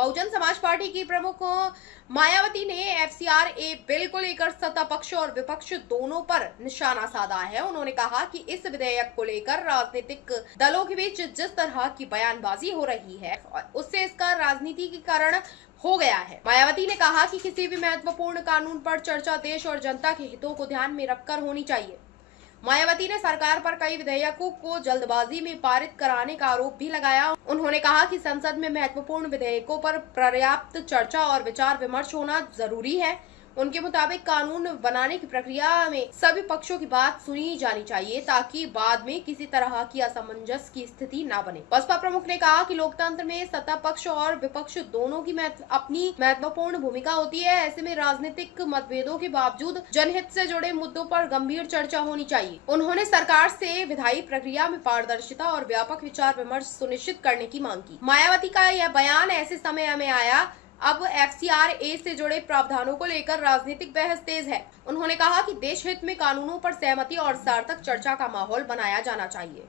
Bahujan Samaj party की प्रमुख मायावती ने एफसीआरए बिल को लेकर सत्ता पक्ष और विपक्ष दोनों पर निशाना साधा है। उन्होंने कहा कि इस विधेयक को लेकर राजनीतिक दलों के बीच जिस तरह की बयानबाजी हो रही है और उससे इसका राजनीतिकीकरण हो गया है। मायावती ने कहा कि किसी भी महत्वपूर्ण कानून पर चर्चा देश और जनता के हितों को ध्यान में रखकर होनी चाहिए। मायावती ने सरकार पर कई विधेयकों को जल्दबाजी में पारित कराने का आरोप भी लगाया। उन्होंने कहा कि संसद में महत्वपूर्ण विधेयकों पर पर्याप्त चर्चा और विचार विमर्श होना जरूरी है। उनके मुताबिक कानून बनाने की प्रक्रिया में सभी पक्षों की बात सुनी जानी चाहिए ताकि बाद में किसी तरह की असमंजस की स्थिति न बने। बसपा प्रमुख ने कहा कि लोकतंत्र में सत्ता पक्ष और विपक्ष दोनों की अपनी महत्वपूर्ण भूमिका होती है। ऐसे में राजनीतिक मतभेदों के बावजूद जनहित से जुड़े मुद्दों पर गंभीर चर्चा होनी चाहिए। उन्होंने सरकार से विधायी प्रक्रिया में पारदर्शिता और व्यापक विचार विमर्श सुनिश्चित करने की मांग की। मायावती का यह बयान ऐसे समय में आया अब एफसीआरए से जुड़े प्रावधानों को लेकर राजनीतिक बहस तेज है। उन्होंने कहा कि देश हित में कानूनों पर सहमति और सार्थक चर्चा का माहौल बनाया जाना चाहिए।